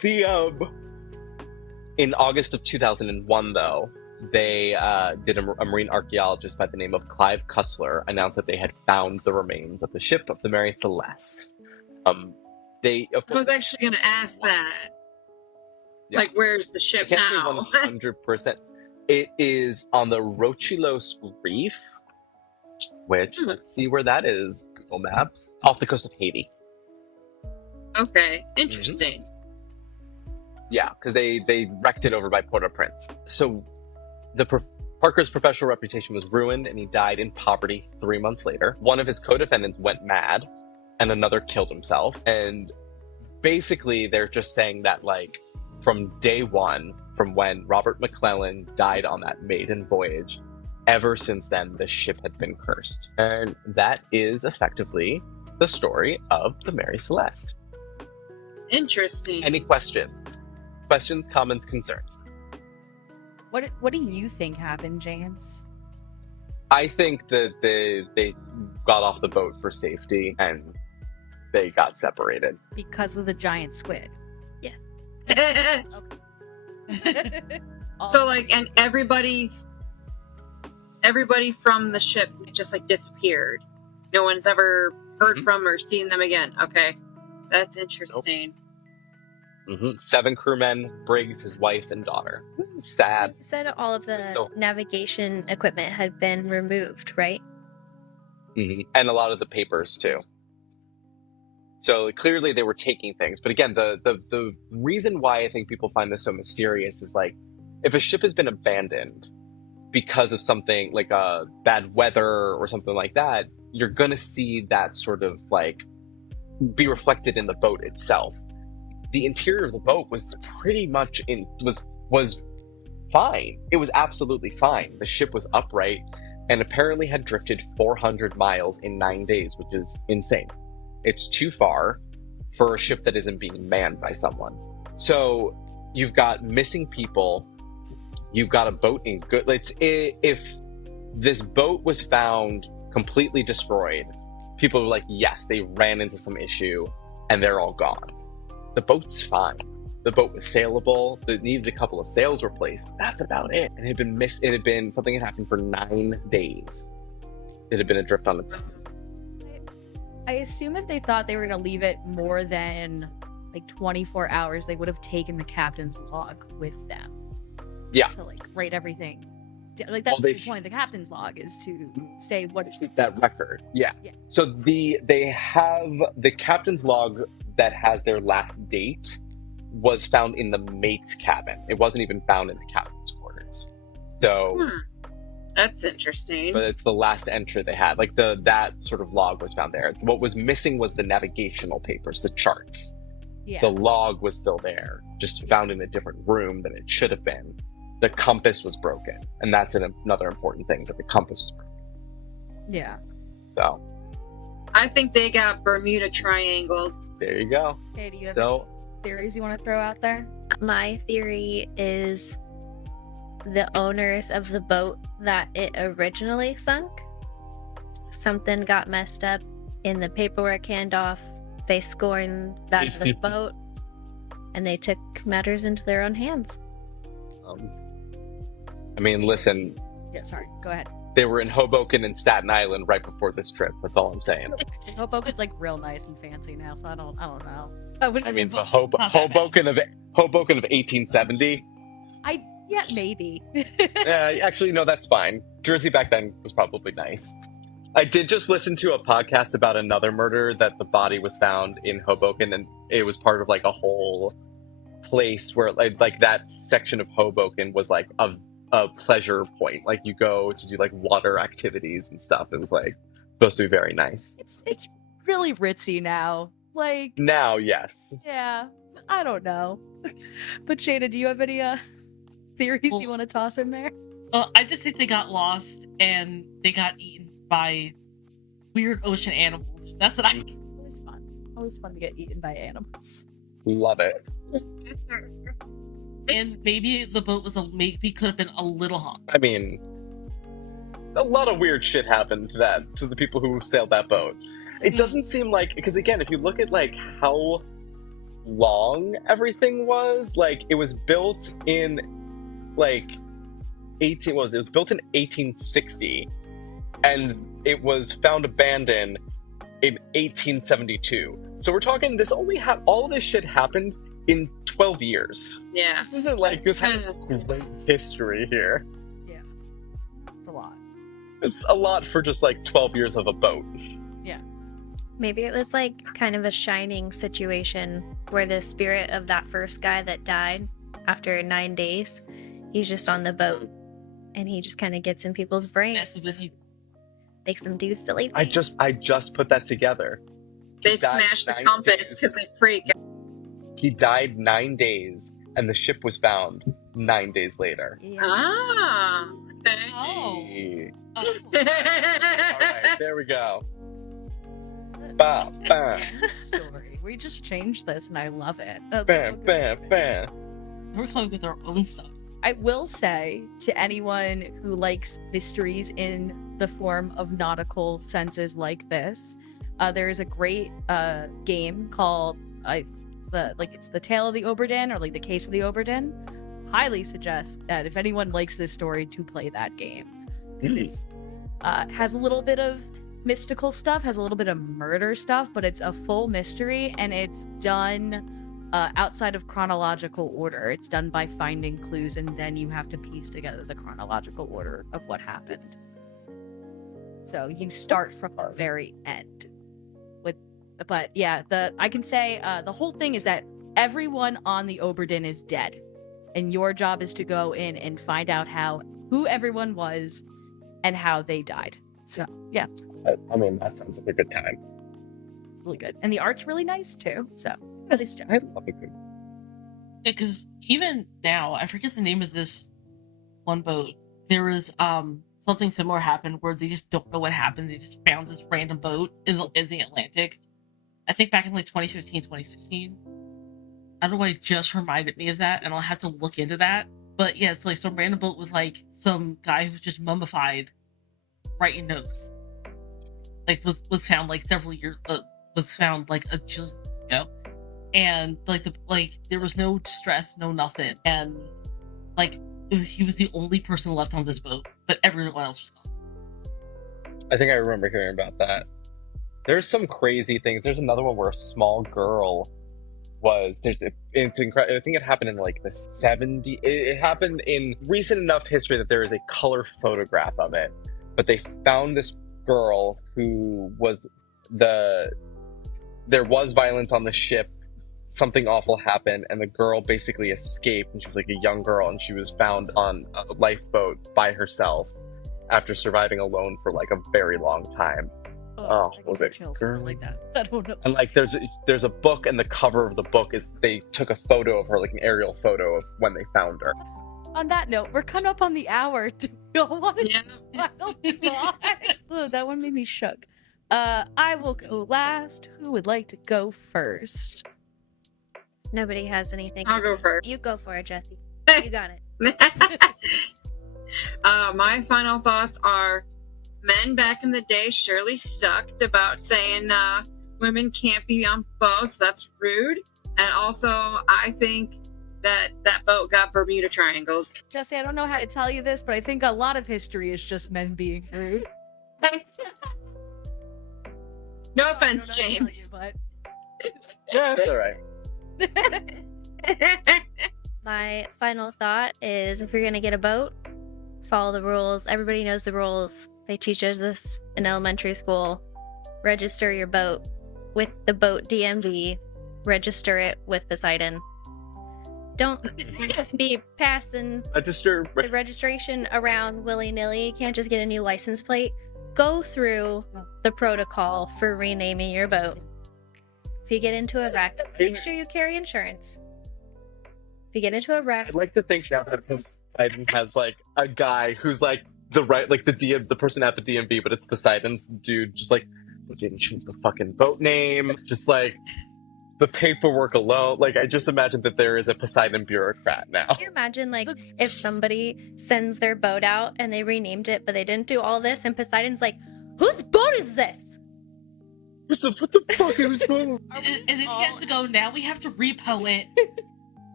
in August of 2001, though, they a marine archaeologist by the name of Clive Cussler announced that they had found the remains of the ship of the Mary Celeste. They, of course, I was actually going to ask that. Yeah. Like, where's the ship I can't now? say 100%. It is on the Rochilos Reef, which, let's see where that is, Google Maps, off the coast of Haiti. Okay, interesting. Yeah, because they wrecked it over by Port-au-Prince. So Parker's professional reputation was ruined, and he died in poverty 3 months later. One of his co-defendants went mad, and another killed himself. And basically, they're just saying that, like, from day one, from when Robert McClellan died on that maiden voyage, ever since then, the ship had been cursed. And that is effectively the story of the Mary Celeste. Interesting. Any questions? Questions, comments, concerns? What do you think happened, James? I think that they got off the boat for safety and they got separated. Because of the giant squid. So, like, and everybody from the ship just, like, disappeared. No one's ever heard from or seen them again. Okay. That's interesting. Nope. 7 crewmen, Briggs, his wife, and daughter. Sad. You said all of the navigation equipment had been removed, right? And a lot of the papers, too. So clearly they were taking things. But again, the reason why I think people find this so mysterious is, like, if a ship has been abandoned because of something like bad weather or something like that, you're going to see that sort of, like, be reflected in the boat itself. The interior of the boat was pretty much was fine. It was absolutely fine. The ship was upright and apparently had drifted 400 miles in 9 days, which is insane. It's too far for a ship that isn't being manned by someone. So you've got missing people. You've got a boat in good... If this boat was found completely destroyed, people were like, yes, they ran into some issue and they're all gone. The boat's fine. The boat was sailable. It needed a couple of sails replaced, but that's about it. And something had happened for 9 days. It had been adrift on its own. I assume if they thought they were going to leave it more than, like, 24 hours, they would have taken the captain's log with them. Yeah. To, like, write everything like that's Well, the point of the captain's log is to say what is keep that record. Yeah. Yeah. So they have the captain's log that has their last date was found in the mate's cabin. It wasn't even found in the captain's quarters. So That's interesting. but it's the last entry they had. Like that sort of log was found there. What was missing was the navigational papers, the charts. Yeah. The log was still there, just found in a different room than it should have been. The compass was broken, and that's another important thing, that the compass was broken. Yeah. So I think they got Bermuda triangled. there you go. Okay, do you have So any theories you want to throw out there? My theory is the owners of the boat that it originally sunk, something got messed up in the paperwork handoff. They scorned that of the boat, and they took matters into their own hands. I mean, listen, Yeah, sorry. Go ahead. they were in Hoboken and Staten Island right before this trip. That's all I'm saying. Hoboken's like real nice and fancy now, so I don't know. I mean, the Hoboken of 1870. Yeah, maybe. Actually, no, that's fine. Jersey back then was probably nice. I did just listen to a podcast about another murder that the body was found in Hoboken, and it was part of like a whole place where like that section of Hoboken was like a pleasure point. Like you go to do like water activities and stuff. It was like supposed to be very nice. It's really ritzy now. Like Now, yes. yeah, I don't know. But Shayna, do you have any theories you want to toss in there? I just think they got lost and they got eaten by weird ocean animals. That's what I. Always fun. Always fun to get eaten by animals. Love it. And maybe the boat was maybe could have been a little hung. I mean, a lot of weird shit happened to the people who sailed that boat. It doesn't seem like, because again, if you look at like how long everything was, like it was built in like it was built in 1860, and it was found abandoned in 1872. So we're talking this all this shit happened in 12 years. Yeah. This isn't like this has great history here. Yeah, it's a lot. It's a lot for just like 12 years of a boat. Yeah. Maybe it was like kind of a Shining situation where the spirit of that first guy that died after 9 days, he's just on the boat and he just kind of gets in people's brains, makes them do silly things. I just put that together. They smashed the compass because they freak. He died 9 days, and the ship was found 9 days later. Yeah. Ah. Okay. Oh. Hey. Oh. All right, there we go. Bam, bam, Story. We just changed this, and I love it. bam, bam, bam. We're coming with our own stuff. I will say to anyone who likes mysteries in the form of nautical senses like this, there is a great game called it's the Tale of the Oberdin, or like the Case of the Oberdin. Highly suggest that if anyone likes this story to play that game, because it's has a little bit of mystical stuff, has a little bit of murder stuff, but it's a full mystery, and it's done outside of chronological order. It's done by finding clues, and then you have to piece together the chronological order of what happened. So you start from the very end. But yeah, I can say the whole thing is that everyone on the Oberdin is dead, and your job is to go in and find out who everyone was and how they died. So yeah, I mean, that sounds like a good time. really good, and the art's really nice too. So really I love it. Yeah, because even now, I forget the name of this one boat. There was something similar happened where they just don't know what happened. They just found this random boat in the Atlantic. I think back in like 2015, 2016. I don't know why it just reminded me of that, and I'll have to look into that. But yeah, it's like some random boat with like some guy who's just mummified, writing notes. Like was found like several years. Was found like a jillion years ago, and like there was no distress, no nothing, and like he was the only person left on this boat, but everyone else was gone. I think I remember hearing about that. There's some crazy things. There's another one where a small girl was it's incredible. I think it happened in like the 70s. It happened in recent enough history that there is a color photograph of it. But they found this girl who was there was violence on the ship. Something awful happened, and the girl basically escaped. And she was like a young girl, and she was found on a lifeboat by herself after surviving alone for like a very long time. Oh, I was get it chills girl? like that? I don't know. And like there's a book, and the cover of the book is they took a photo of her, like an aerial photo of when they found her. On that note, we're coming up on the hour. Do you all want to Yeah. Oh, that one made me shook. I will go last. Who would like to go first? Nobody has anything. I'll go first. You go for it, Jesse. You got it. My final thoughts are men back in the day surely sucked about saying women can't be on boats. That's rude. And also, I think that boat got Bermuda Triangles. Jesse, I don't know how to tell you this, but I think a lot of history is just men being rude. No I don't offense, know how to tell James. you, but- Yeah, it's all right. My final thought is if you're going to get a boat, follow the rules. Everybody knows the rules. They teach us this in elementary school. Register your boat with the boat DMV. Register it with Poseidon. Don't just be passing Register. the registration around willy-nilly. You can't just get a new license plate. Go through the protocol for renaming your boat. If you get into a wreck, make sure you carry insurance. If you get into a wreck, I'd like to think now that Poseidon has like a guy who's like the person at the DMV, but it's Poseidon's dude. Just like we didn't change the fucking boat name. Just like the paperwork alone. Like I just imagine that there is a Poseidon bureaucrat now. can you imagine like if somebody sends their boat out and they renamed it, but they didn't do all this, and Poseidon's like, "Whose boat is this?" What the fuck is wrong? And then he has to go, now we have to repo it.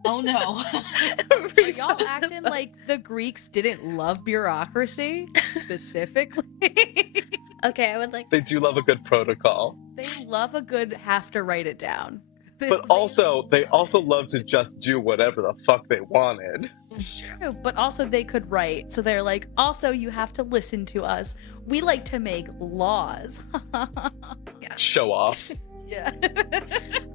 Oh no. Are y'all acting like the Greeks didn't love bureaucracy specifically? Okay, I would like. They do love a good protocol, They love a good have to write it down. but also they also love to just do whatever the fuck they wanted. True, but also they could write. So they're like, also you have to listen to us. We like to make laws. Show offs. Yeah.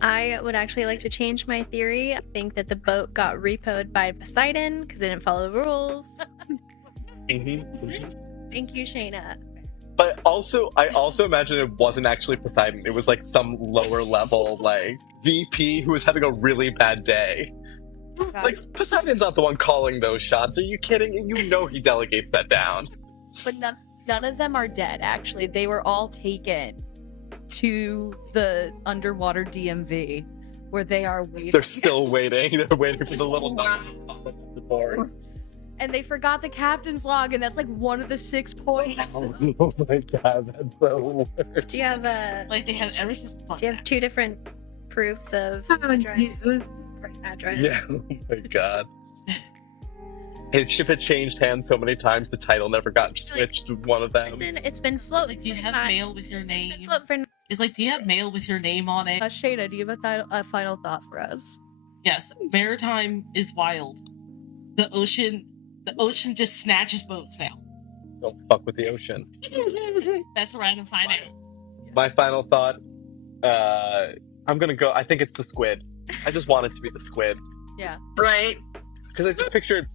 I would actually like to change my theory. I think that the boat got repoed by Poseidon because they didn't follow the rules. Thank you, Shayna. But I also imagine it wasn't actually Poseidon. It was like some lower level like VP who was having a really bad day. Like Poseidon's not the one calling those shots. Are you kidding? You know he delegates that down. But none of them are dead, actually. They were all taken to the underwater DMV where they are waiting. They're still waiting. They're waiting for the little board. And they forgot the captain's log, and that's like one of the 6 points. Oh my god, that's so weird. Do you have Like they have everything. Do you have 2 different proofs of Oh, address? Jesus. Address. Yeah, oh my god. His ship had changed hands so many times, the title never got switched to one of them. Listen, it's been floating. Like, do you have mail with your It's been name? floating for. It's like, do you have mail with your name on it? Shayna, do you have a final thought for us? Yes, maritime is wild. The ocean just snatches boats now. Don't fuck with the ocean. That's where I can find out. My final thought, I'm gonna go, I think it's the squid. I just want it to be the squid. Yeah. Right. Because I just pictured,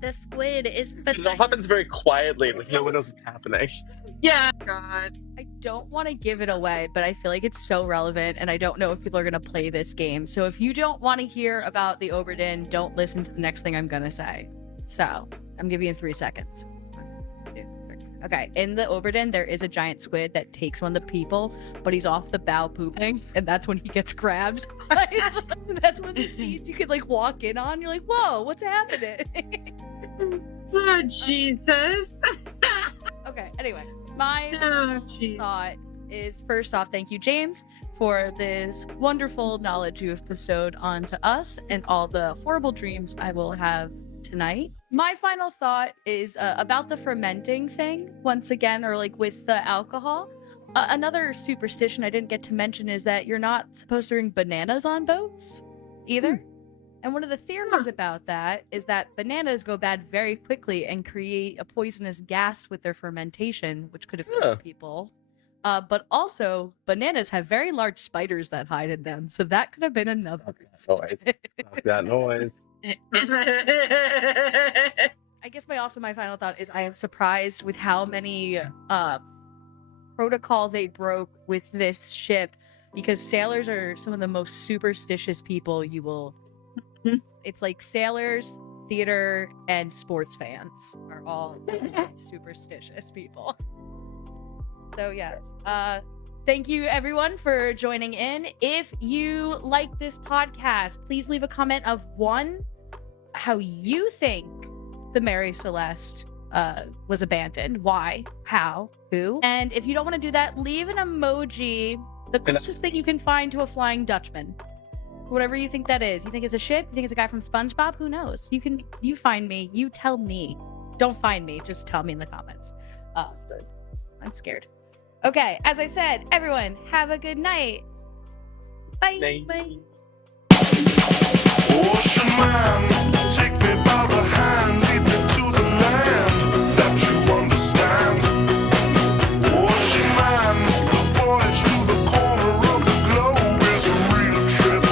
The squid is it all happens very quietly, like no one knows what's happening. Yeah. God. I don't want to give it away, but I feel like it's so relevant, and I don't know if people are going to play this game. So if you don't want to hear about the Oberdin, don't listen to the next thing I'm going to say. So I'm giving you 3 seconds. 1, 2, 3. Okay, in the Oberdin, there is a giant squid that takes one of the people, but he's off the bow pooping, and that's when he gets grabbed. That's when the scenes you could like walk in on. You're like, whoa, what's happening? Oh, Jesus. Okay, anyway, my Oh, jeez. thought is, first off, thank you, James, for this wonderful knowledge you have bestowed onto us and all the horrible dreams I will have tonight. My final thought is about the fermenting thing, once again, or like with the alcohol. Another superstition I didn't get to mention is that you're not supposed to bring bananas on boats either. And one of the theories about that is that bananas go bad very quickly and create a poisonous gas with their fermentation, which could have killed people. But also, bananas have very large spiders that hide in them, so that could have been another reason. That noise. I guess my final thought is I am surprised with how many protocol they broke with this ship, because sailors are some of the most superstitious people you will. It's like sailors, theater, and sports fans are all superstitious people. So yes, thank you everyone for joining in. If you like this podcast, please leave a comment of how you think the Mary Celeste was abandoned, why, how, who, and if you don't want to do that, leave an emoji, the closest thing you can find to a Flying Dutchman. Whatever you think that is. You think it's a ship? You think it's a guy from SpongeBob? Who knows? You find me. You tell me. Don't find me. Just tell me in the comments. I'm scared. Okay, as I said, everyone, have a good night. Bye. Bye. Ocean man, take me by the hand, lead me to the land that you understand. Ocean man, the voyage to the corner of the globe is a real trip.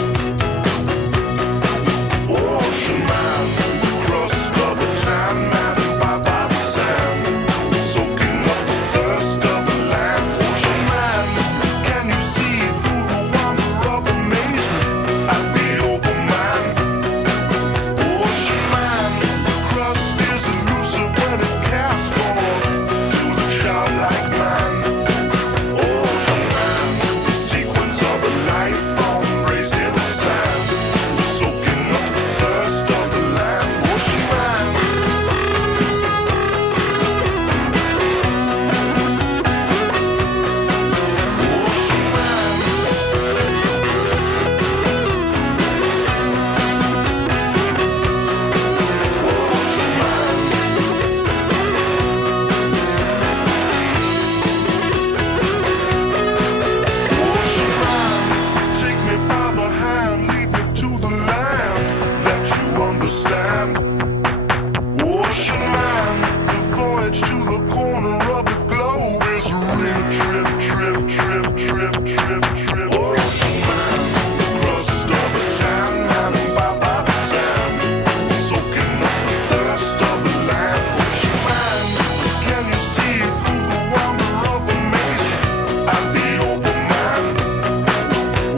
Ocean man, the crust of a tan man, by the sand, soaking up the thirst of the land. Ocean man, can you see through the wonder of amazement at the open man? Ocean man, the crust is elusive when it casts forth to the childlike man. Ocean man, the sequence of a life form raised in the sand, soaking up the thirst of the land. Ocean man. Take me by the hand, lead me to the land that you understand.